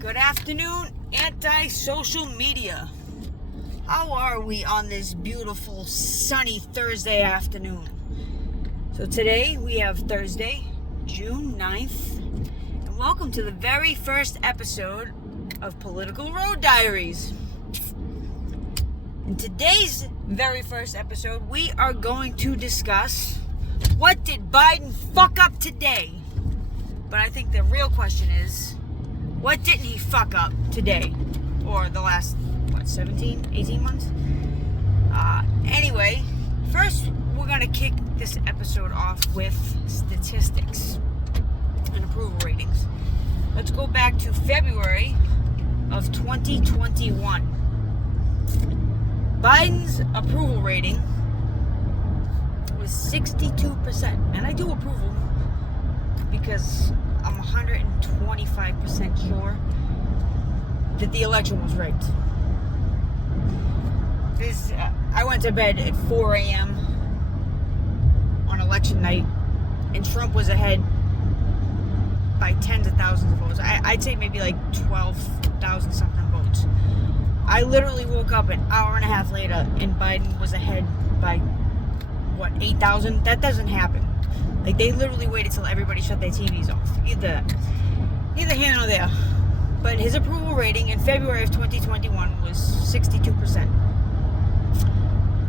Good afternoon, anti-social media. How are we on this beautiful sunny Thursday afternoon? So today we have Thursday, June 9th, and welcome to the very first episode of Political Road Diaries. In today's very first episode, we are going to discuss what did Biden fuck up today? But I think the real question is, what didn't he fuck up today? Or the last, 17, 18 months? Anyway, first we're going to kick this episode off with statistics and approval ratings. Let's go back to February of 2021. Biden's approval rating was 62%. And I do approval because I'm 125% sure that the election was rigged. I went to bed at 4 a.m. on election night, and Trump was ahead by tens of thousands of votes. I'd say maybe like 12,000 something votes. I literally woke up an hour and a half later, and Biden was ahead by, 8,000? That doesn't happen. Like, they literally waited till everybody shut their TVs off. Neither here nor there. But his approval rating in February of 2021 was 62%.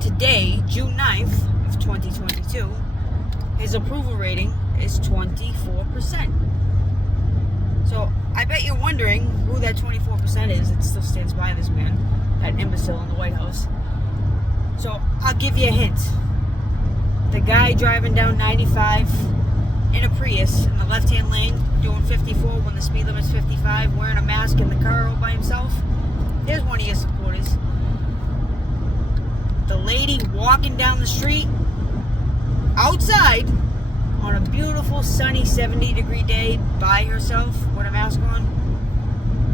Today, June 9th of 2022, his approval rating is 24%. So, I bet you're wondering who that 24% is that still stands by this man, that imbecile in the White House. So, I'll give you a hint. The guy driving down 95 in a Prius in the left-hand lane, doing 54 when the speed limit's 55, wearing a mask in the car all by himself. There's one of your supporters. The lady walking down the street outside on a beautiful sunny 70-degree day by herself with a mask on.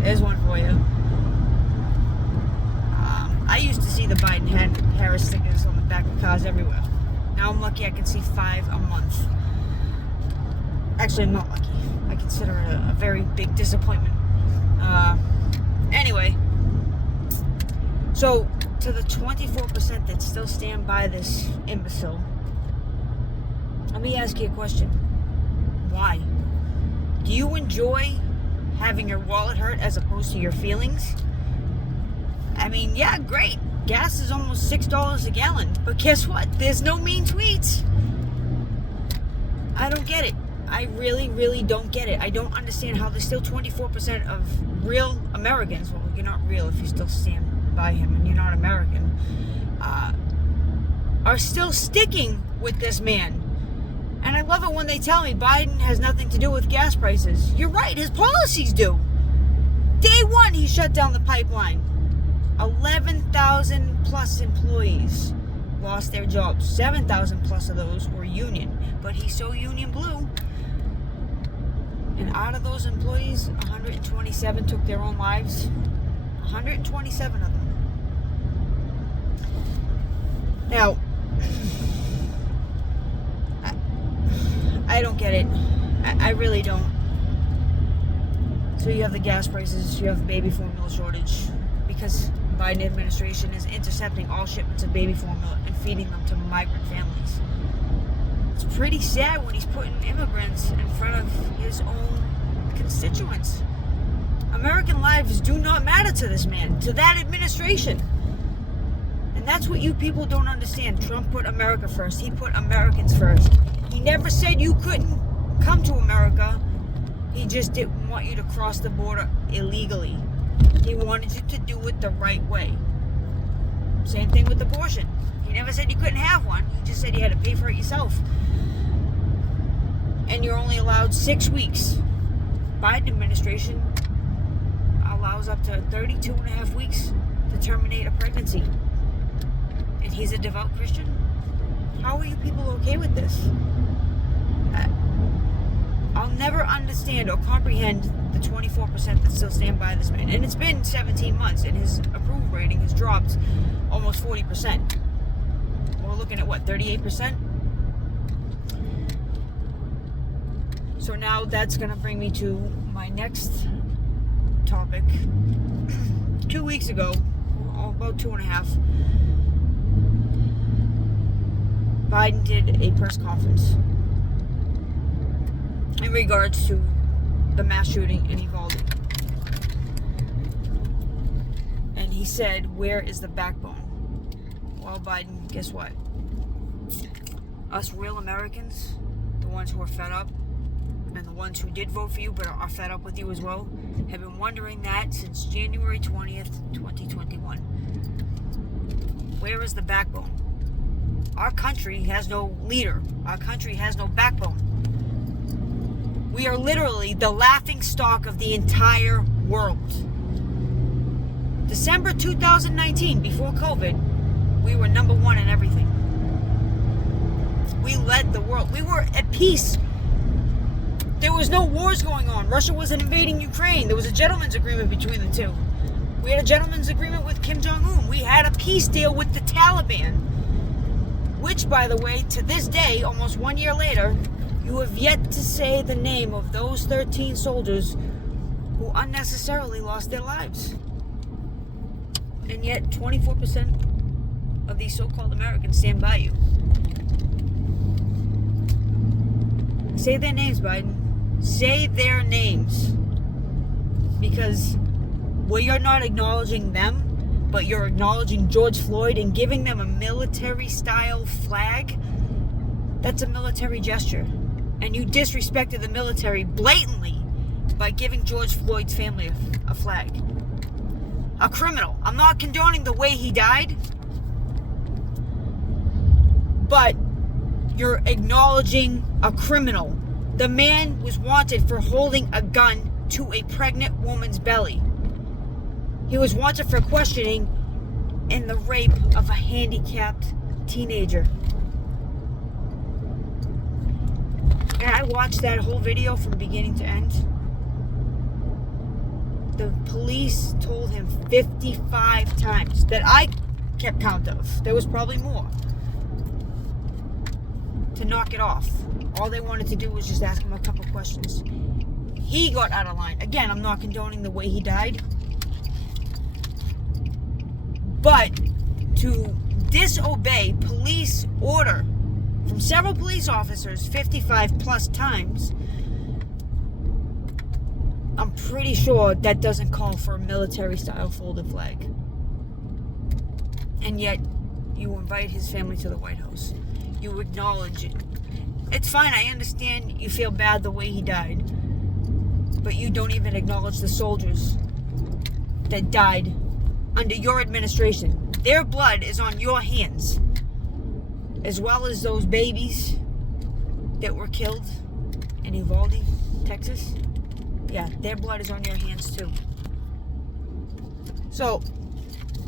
There's one for you. I used to see the Biden-Harris stickers on the back of cars everywhere. Now I'm lucky I can see 5 a month. Actually, I'm not lucky. I consider it a very big disappointment. Anyway, so to the 24% that still stand by this imbecile, let me ask you a question. Why? Do you enjoy having your wallet hurt as opposed to your feelings? I mean, yeah, great. Gas is almost $6 a gallon. But guess what? There's no mean tweets. I don't get it. I really, really don't get it. I don't understand how there's still 24% of real Americans, well, you're not real if you still stand by him and you're not American, are still sticking with this man. And I love it when they tell me Biden has nothing to do with gas prices. You're right, his policies do. Day one, he shut down the pipeline. 11,000 plus employees lost their jobs. 7,000 plus of those were union. But he's so union blue. And out of those employees, 127 took their own lives. 127 of them. Now, I don't get it. I really don't. So you have the gas prices, you have baby formula shortage, because Biden administration is intercepting all shipments of baby formula and feeding them to migrant families. It's pretty sad when he's putting immigrants in front of his own constituents. American lives do not matter to this man, to that administration. And that's what you people don't understand. Trump put America first. He put Americans first. He never said you couldn't come to America. He just didn't want you to cross the border illegally. He wanted you to do it the right way. Same thing with abortion. He never said you couldn't have one. He just said you had to pay for it yourself. And you're only allowed 6 weeks. Biden administration allows up to 32 and a half weeks to terminate a pregnancy. And he's a devout Christian? How are you people okay with this? I'll never understand or comprehend the 24% that still stand by this man. And it's been 17 months, and his approval rating has dropped almost 40%. We're looking at, 38%? So now that's going to bring me to my next topic. topic. 2 weeks ago, about 2.5, Biden did a press conference in regards to the mass shooting in Uvalde. And he said, where is the backbone? Well, Biden, guess what? Us real Americans, the ones who are fed up, and the ones who did vote for you but are fed up with you as well, have been wondering that since January 20th, 2021. Where is the backbone? Our country has no leader. Our country has no backbone. We are literally the laughing stock of the entire world. December 2019, before COVID, we were number one in everything. We led the world. We were at peace. There was no wars going on. Russia wasn't invading Ukraine. There was a gentleman's agreement between the two. We had a gentleman's agreement with Kim Jong-un. We had a peace deal with the Taliban. Which, by the way, to this day, almost 1 year later, you have yet to say the name of those 13 soldiers who unnecessarily lost their lives. And yet, 24% of these so-called Americans stand by you. Say their names, Biden. Say their names. Because we are not acknowledging them, but you're acknowledging George Floyd and giving them a military-style flag. That's a military gesture. And you disrespected the military blatantly by giving George Floyd's family a flag. A criminal. I'm not condoning the way he died, but you're acknowledging a criminal. The man was wanted for holding a gun to a pregnant woman's belly. He was wanted for questioning and the rape of a handicapped teenager. And I watched that whole video from beginning to end. The police told him 55 times that I kept count of. There was probably more. To knock it off. All they wanted to do was just ask him a couple questions. He got out of line. Again, I'm not condoning the way he died. But to disobey police order from several police officers 55 plus times, I'm pretty sure that doesn't call for a military-style folded flag. And yet, you invite his family to the White House. You acknowledge it. It's fine, I understand you feel bad the way he died. But you don't even acknowledge the soldiers that died under your administration. Their blood is on your hands. As well as those babies that were killed in Uvalde, Texas. Yeah, their blood is on your hands too. So,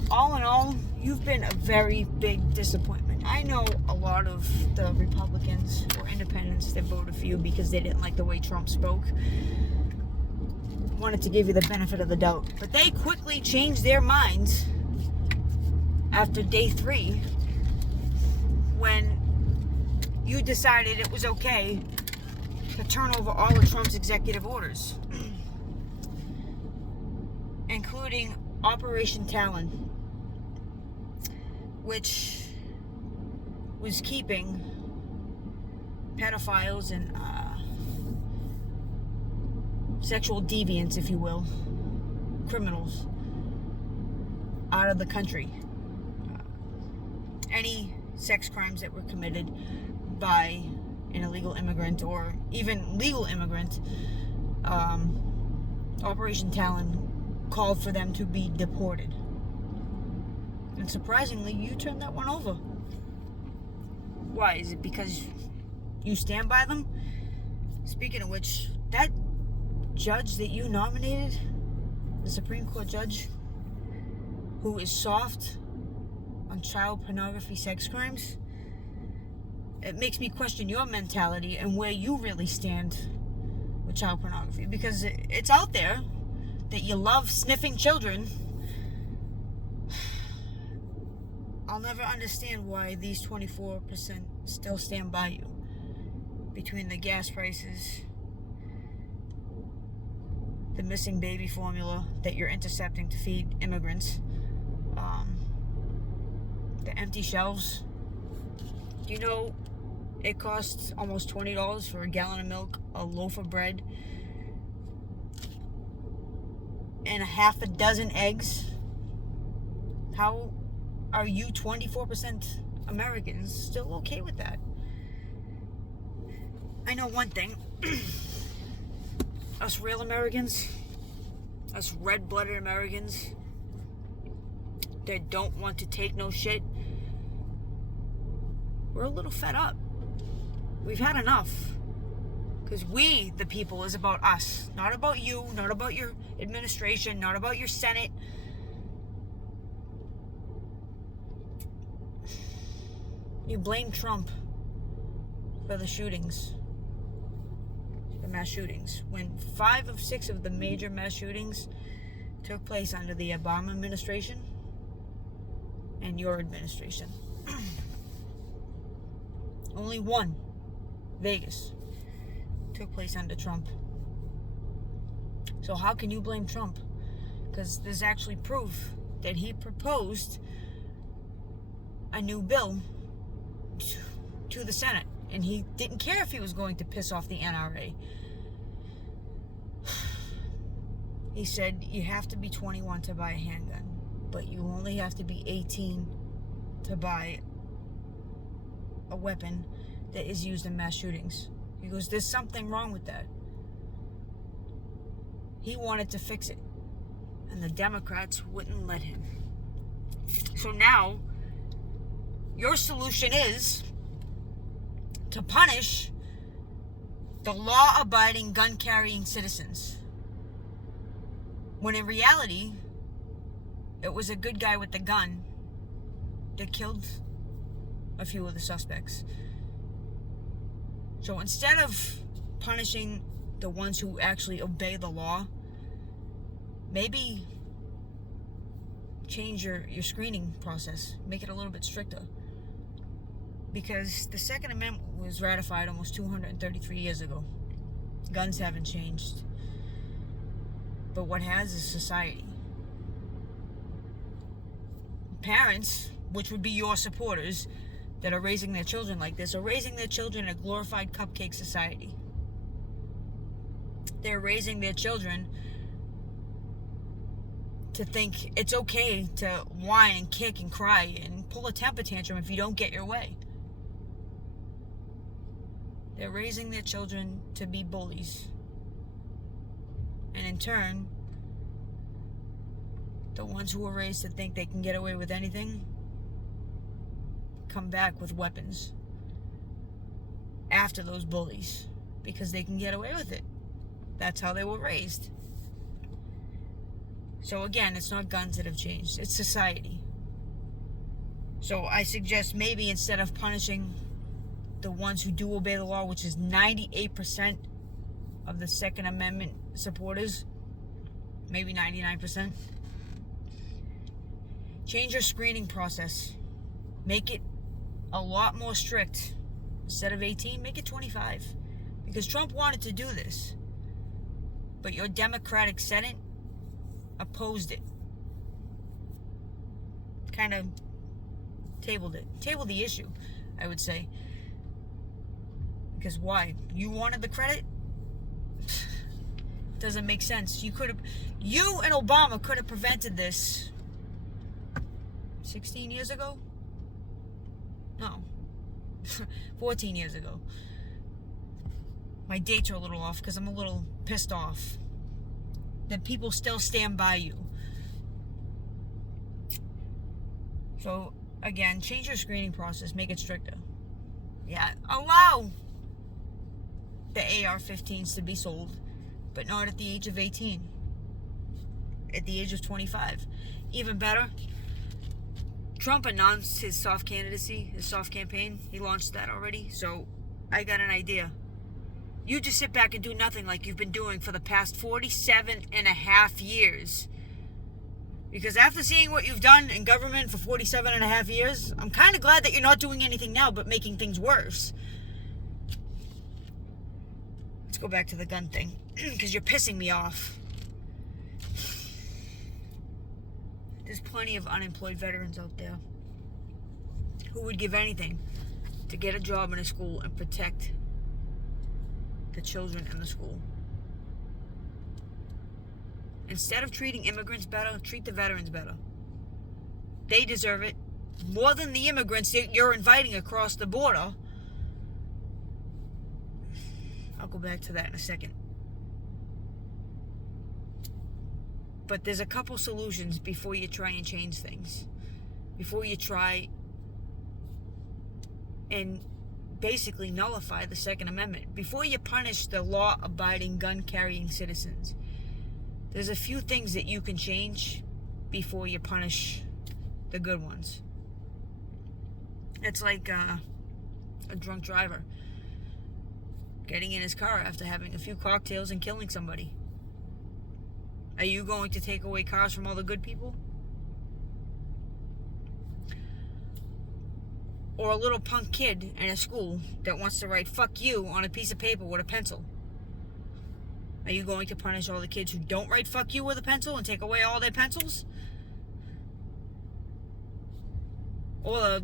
all in all, you've been a very big disappointment. I know a lot of the Republicans or independents that voted for you because they didn't like the way Trump spoke. Wanted to give you the benefit of the doubt. But they quickly changed their minds after day 3 when you decided it was okay to turn over all of Trump's executive orders, including Operation Talon, which was keeping pedophiles and sexual deviants, if you will, criminals, out of the country. Any sex crimes that were committed by an illegal immigrant or even legal immigrant, Operation Talon called for them to be deported. And surprisingly, you turned that one over. Why? Is it because you stand by them? Speaking of which, that judge that you nominated, the Supreme Court judge, who is soft on child pornography sex crimes, it makes me question your mentality and where you really stand with child pornography, because it's out there that you love sniffing children. I'll never understand why these 24% still stand by you between the gas prices, the missing baby formula that you're intercepting to feed immigrants, the empty shelves. Do you know it costs almost $20 for a gallon of milk, a loaf of bread, and a half a dozen eggs? How are you 24% Americans still okay with that? I know one thing. Us real Americans, us red-blooded Americans that don't want to take no shit, we're a little fed up. We've had enough. Because we, the people, is about us. Not about you, not about your administration, not about your Senate. You blame Trump for the shootings, the mass shootings, when 5 of 6 of the major mass shootings took place under the Obama administration and your administration. Only one, Vegas, took place under Trump. So how can you blame Trump? Because there's actually proof that he proposed a new bill to the Senate, and he didn't care if he was going to piss off the NRA. He said you have to be 21 to buy a handgun, but you only have to be 18 to buy a weapon that is used in mass shootings. He goes, there's something wrong with that. He wanted to fix it, and the Democrats wouldn't let him. So now, your solution is to punish the law-abiding, gun-carrying citizens. When in reality, it was a good guy with the gun that killed a few of the suspects. So instead of punishing the ones who actually obey the law, maybe change your screening process. Make it a little bit stricter. Because the Second Amendment was ratified almost 233 years ago. Guns haven't changed. But what has is society. Parents, which would be your supporters, that are raising their children like this, are raising their children in a glorified cupcake society. They're raising their children to think it's okay to whine and kick and cry and pull a temper tantrum if you don't get your way. They're raising their children to be bullies. And in turn, the ones who were raised to think they can get away with anything come back with weapons after those bullies because they can get away with it. That's how they were raised. So again, it's not guns that have changed, it's society. So I suggest maybe instead of punishing the ones who do obey the law, which is 98% of the Second Amendment supporters, maybe 99%, change your screening process. Make it a lot more strict. Instead of 18, make it 25. Because Trump wanted to do this. But your Democratic Senate opposed it. Kind of tabled it. Tabled the issue, I would say. Because why? You wanted the credit? Doesn't make sense. You and Obama could have prevented this 16 years ago? No. 14 years ago. My dates are a little off because I'm a little pissed off that people still stand by you. So, again, change your screening process. Make it stricter. Yeah, allow the AR-15s to be sold, but not at the age of 18. At the age of 25. Even better, Trump announced his soft candidacy, his soft campaign. He launched that already. So I got an idea. You just sit back and do nothing like you've been doing for the past 47 and a half years. Because after seeing what you've done in government for 47 and a half years, I'm kind of glad that you're not doing anything now but making things worse. Let's go back to the gun thing. Because you're pissing me off. There's plenty of unemployed veterans out there who would give anything to get a job in a school and protect the children in the school. Instead of treating immigrants better, treat the veterans better. They deserve it more than the immigrants that you're inviting across the border. I'll go back to that in a second. But there's a couple solutions before you try and change things. Before you try and basically nullify the Second Amendment. Before you punish the law-abiding, gun-carrying citizens. There's a few things that you can change before you punish the good ones. It's like a drunk driver getting in his car after having a few cocktails and killing somebody. Are you going to take away cars from all the good people? Or a little punk kid in a school that wants to write "fuck you" on a piece of paper with a pencil. Are you going to punish all the kids who don't write "fuck you" with a pencil and take away all their pencils? Or a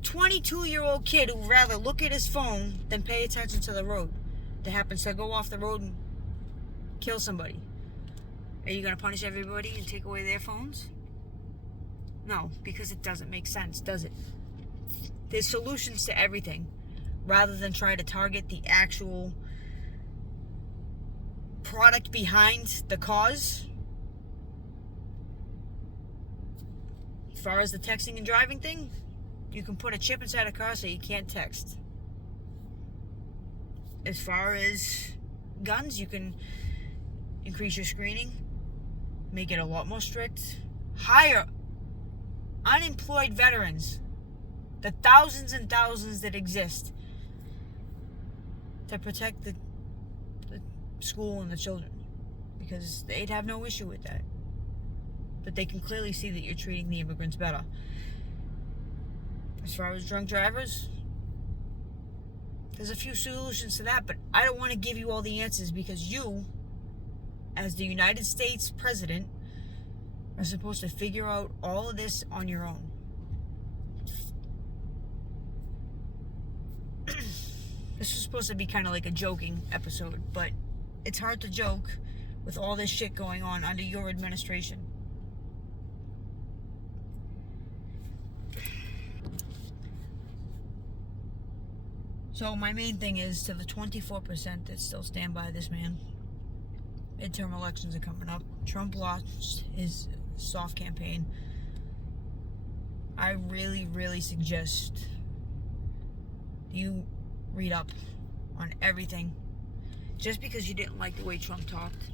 22-year-old kid who'd rather look at his phone than pay attention to the road, that happens to go off the road and kill somebody? Are you going to punish everybody and take away their phones? No, because it doesn't make sense, does it? There's solutions to everything, rather than try to target the actual product behind the cause. As far as the texting and driving thing, you can put a chip inside a car so you can't text. As far as guns, you can increase your screening, make it a lot more strict, hire unemployed veterans, the thousands and thousands that exist, to protect the school and the children, because they'd have no issue with that. But they can clearly see that you're treating the immigrants better. As far as drunk drivers, there's a few solutions to that, but I don't want to give you all the answers, because you, as the United States president, are supposed to figure out all of this on your own. This was supposed to be kind of like a joking episode, but it's hard to joke with all this shit going on under your administration. So my main thing is, to the 24% that still stand by this man, midterm elections are coming up. Trump launched his soft campaign. I really, really suggest you read up on everything. Just because you didn't like the way Trump talked,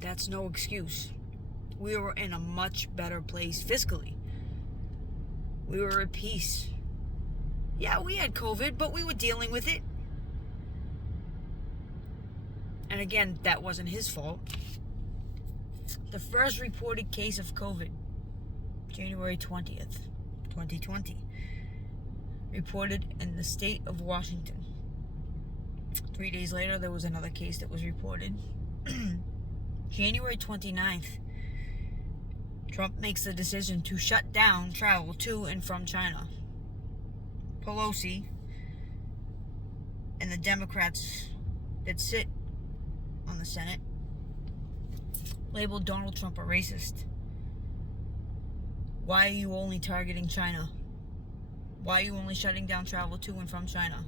that's no excuse. We were in a much better place fiscally. We were at peace. Yeah, we had COVID, but we were dealing with it. And again, that wasn't his fault. The first reported case of COVID, January 20th, 2020, reported in the state of Washington. 3 days later, there was another case that was reported. January 29th, Trump makes the decision to shut down travel to and from China. Pelosi and the Democrats that sit on the Senate labeled Donald Trump a racist. Why are you only targeting China? Why are you only shutting down travel to and from China?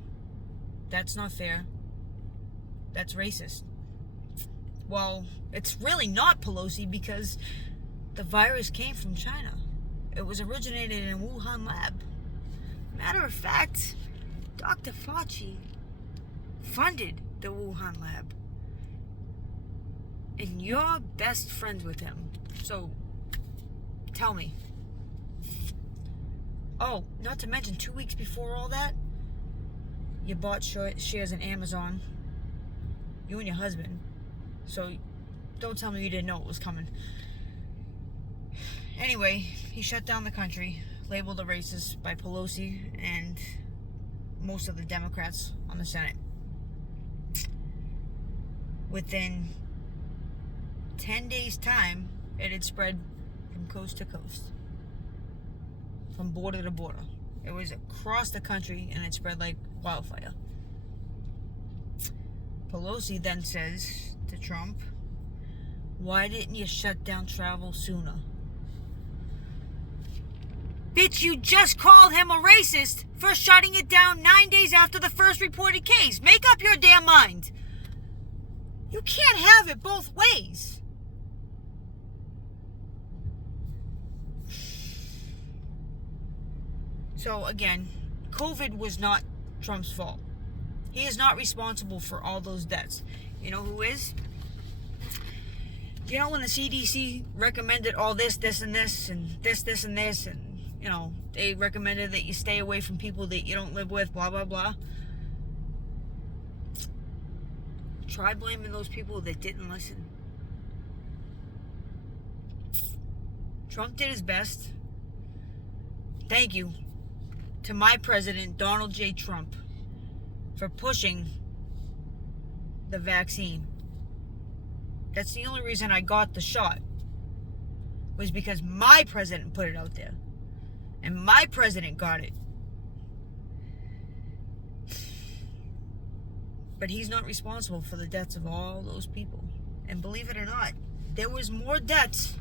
That's not fair. That's racist. Well, it's really not, Pelosi, because the virus came from China. It was originated in a Wuhan lab. Matter of fact, Dr. Fauci funded the Wuhan lab. And you're best friends with him. So, tell me. Oh, not to mention, 2 weeks before all that, you bought shares in Amazon. You and your husband. So, don't tell me you didn't know it was coming. Anyway, he shut down the country, labeled a racist by Pelosi and most of the Democrats on the Senate. Within 10 days' time, it had spread from coast to coast, from border to border. It was across the country, and it spread like wildfire. Pelosi then says to Trump, "Why didn't you shut down travel sooner?" Bitch, you just called him a racist for shutting it down 9 days after the first reported case. Make up your damn mind. You can't have it both ways. So again, COVID was not Trump's fault. He is not responsible for all those deaths. You know who is? You know when the CDC recommended all this, and this, and this, and this, and you know, they recommended that you stay away from people that you don't live with, blah, blah, blah. Try blaming those people that didn't listen. Trump did his best. Thank you to my president, Donald J. Trump, for pushing the vaccine. That's the only reason I got the shot, was because my president put it out there. And my president got it. But he's not responsible for the deaths of all those people. And believe it or not, there was more deaths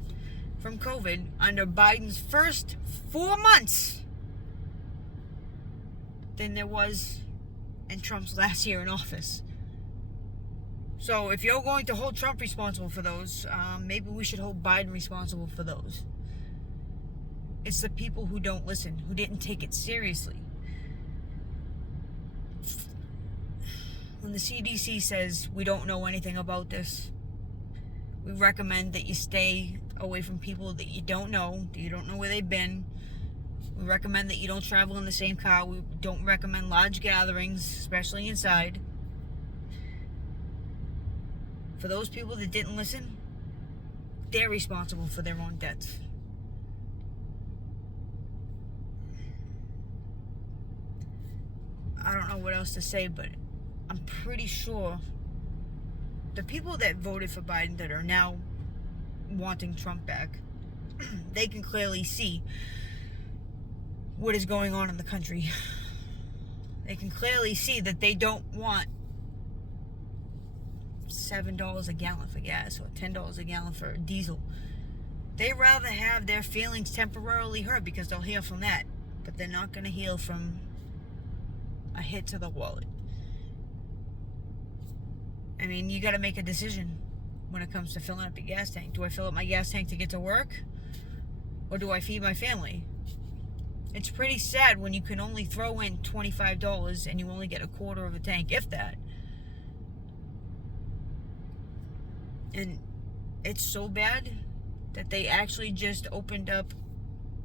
from COVID under Biden's first 4 months than there was in Trump's last year in office. So if you're going to hold Trump responsible for those, maybe we should hold Biden responsible for those. It's the people who don't listen, who didn't take it seriously. When the CDC says we don't know anything about this, we recommend that you stay away from people that you don't know where they've been. We recommend that you don't travel in the same car. We don't recommend large gatherings, especially inside. For those people that didn't listen, they're responsible for their own deaths. I don't know what else to say, but I'm pretty sure the people that voted for Biden that are now wanting Trump back, they can clearly see what is going on in the country. They can clearly see that they don't want $7 a gallon for gas or $10 a gallon for diesel. They rather have their feelings temporarily hurt because they'll heal from that, but they're not going to heal from a hit to the wallet. I mean, you got to make a decision when it comes to filling up your gas tank. Do I fill up my gas tank to get to work, or do I feed my family? It's pretty sad when you can only throw in $25 and you only get a quarter of a tank, if that. And it's so bad that they actually just opened up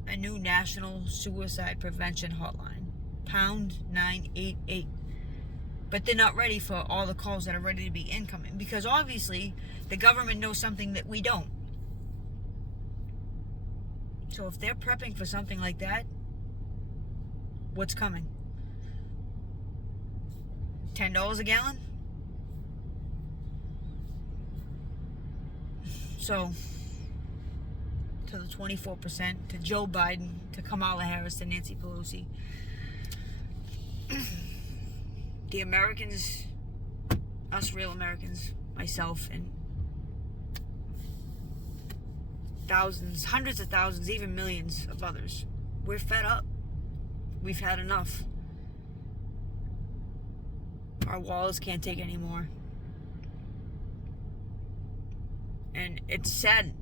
a new national suicide prevention hotline. Pound 988. But they're not ready for all the calls that are ready to be incoming, because obviously the government knows something that we don't. So if they're prepping for something like that, what's coming? $10 a gallon? So, to the 24%, to Joe Biden, to Kamala Harris, to Nancy Pelosi, the Americans, us real Americans, myself, and thousands, hundreds of thousands, even millions of others, we're fed up. We've had enough. Our wallets can't take any more. And it's sad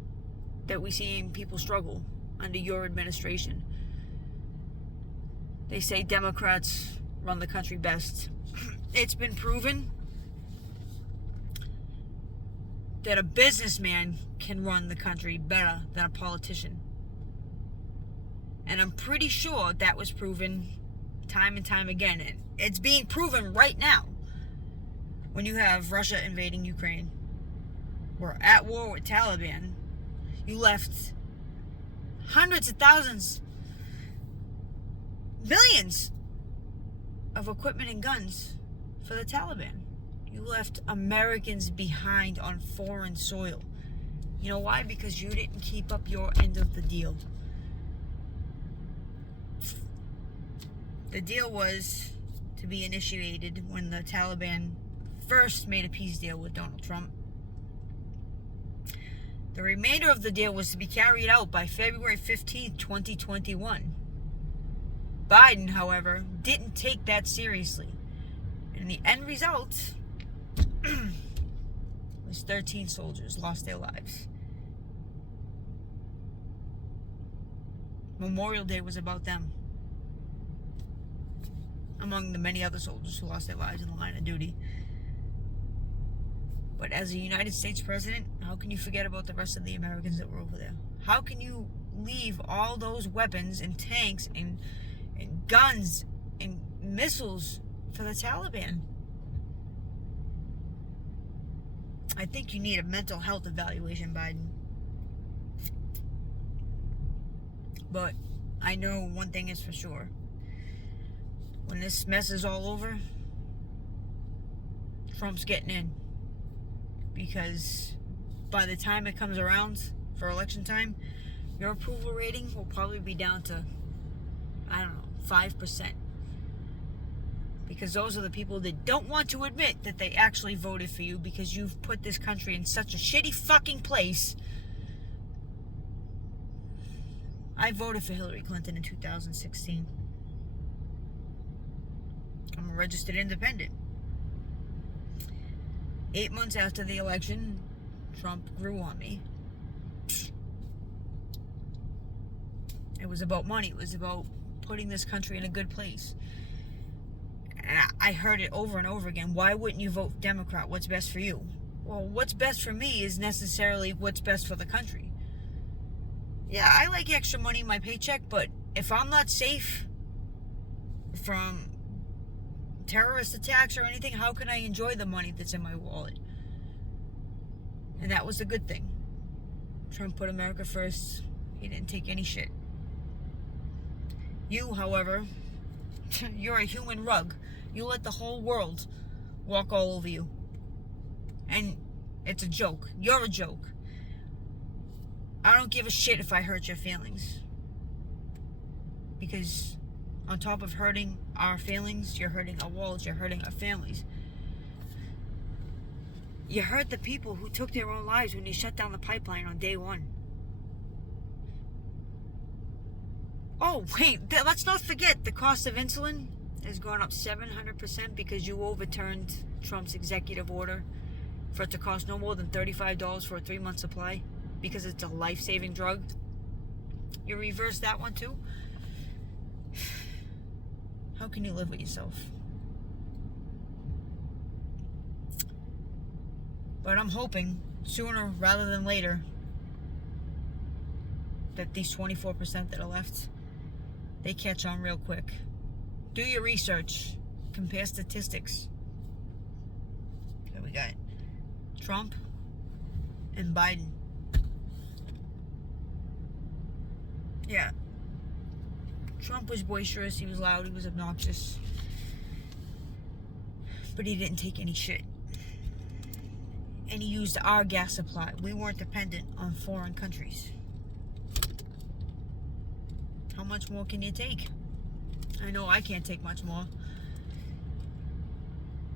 that we see people struggle under your administration. They say Democrats run the country best. It's been proven that a businessman can run the country better than a politician. And I'm pretty sure that was proven time and time again. And it's being proven right now when you have Russia invading Ukraine. We're at war with Taliban. You left hundreds of thousands, millions of equipment and guns for the Taliban. You left Americans behind on foreign soil. You know why? Because you didn't keep up your end of the deal. The deal was to be initiated when the Taliban first made a peace deal with Donald Trump. The remainder of the deal was to be carried out by February 15th, 2021. Biden, however, didn't take that seriously. And the end result was 13 soldiers lost their lives. Memorial Day was about them, among the many other soldiers who lost their lives in the line of duty. But as a United States president, how can you forget about the rest of the Americans that were over there? How can you leave all those weapons and tanks and guns and missiles for the Taliban? I think you need a mental health evaluation, Biden. But I know one thing is for sure. When this mess is all over, Trump's getting in. Because by the time it comes around for election time, your approval rating will probably be down to, 5%. Because those are the people that don't want to admit that they actually voted for you because you've put this country in such a shitty fucking place. I voted for Hillary Clinton in 2016. I'm a registered independent. 8 months after the election, Trump grew on me. It was about money. It was about putting this country in a good place. And I heard it over and over again. Why wouldn't you vote Democrat? What's best for you? Well, what's best for me is necessarily what's best for the country. Yeah, I like extra money in my paycheck, but if I'm not safe from terrorist attacks or anything, how can I enjoy the money that's in my wallet? And that was a good thing. Trump put America first. He didn't take any shit. You, however, you're a human rug. You let the whole world walk all over you. And it's a joke. You're a joke. I don't give a shit if I hurt your feelings. Because on top of hurting our feelings, you're hurting our wallets, you're hurting our families. You hurt the people who took their own lives when you shut down the pipeline on day one. Oh, wait, let's not forget the cost of insulin has gone up 700% because you overturned Trump's executive order for it to cost no more than $35 for a 3-month supply because it's a life-saving drug. You reversed that one too? How can you live with yourself? But I'm hoping sooner rather than later that these 24% that are left, they catch on real quick. Do your research. Compare statistics. Here we got Trump and Biden. Yeah. Trump was boisterous, he was loud, he was obnoxious. But he didn't take any shit. And he used our gas supply. We weren't dependent on foreign countries. How much more can you take? I know I can't take much more.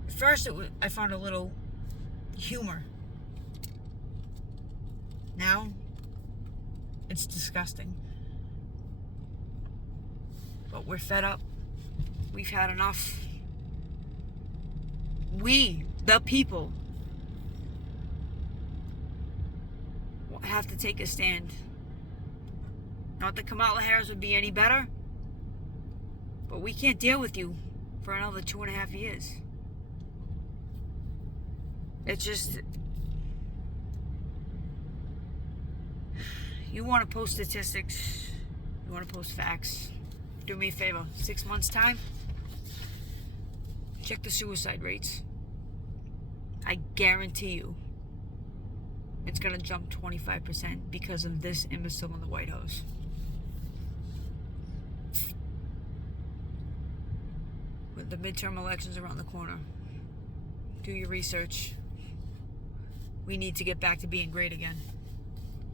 At first, I found a little humor. Now, it's disgusting. But we're fed up. We've had enough. We, the people, have to take a stand. Not that Kamala Harris would be any better, but we can't deal with you for another 2.5 years. It's just, you want to post statistics, you want to post facts. Do me a favor, 6 months time, check the suicide rates. I guarantee you it's going to jump 25% because of this imbecile in the White House. With the midterm elections around the corner, do your research. We need to get back to being great again.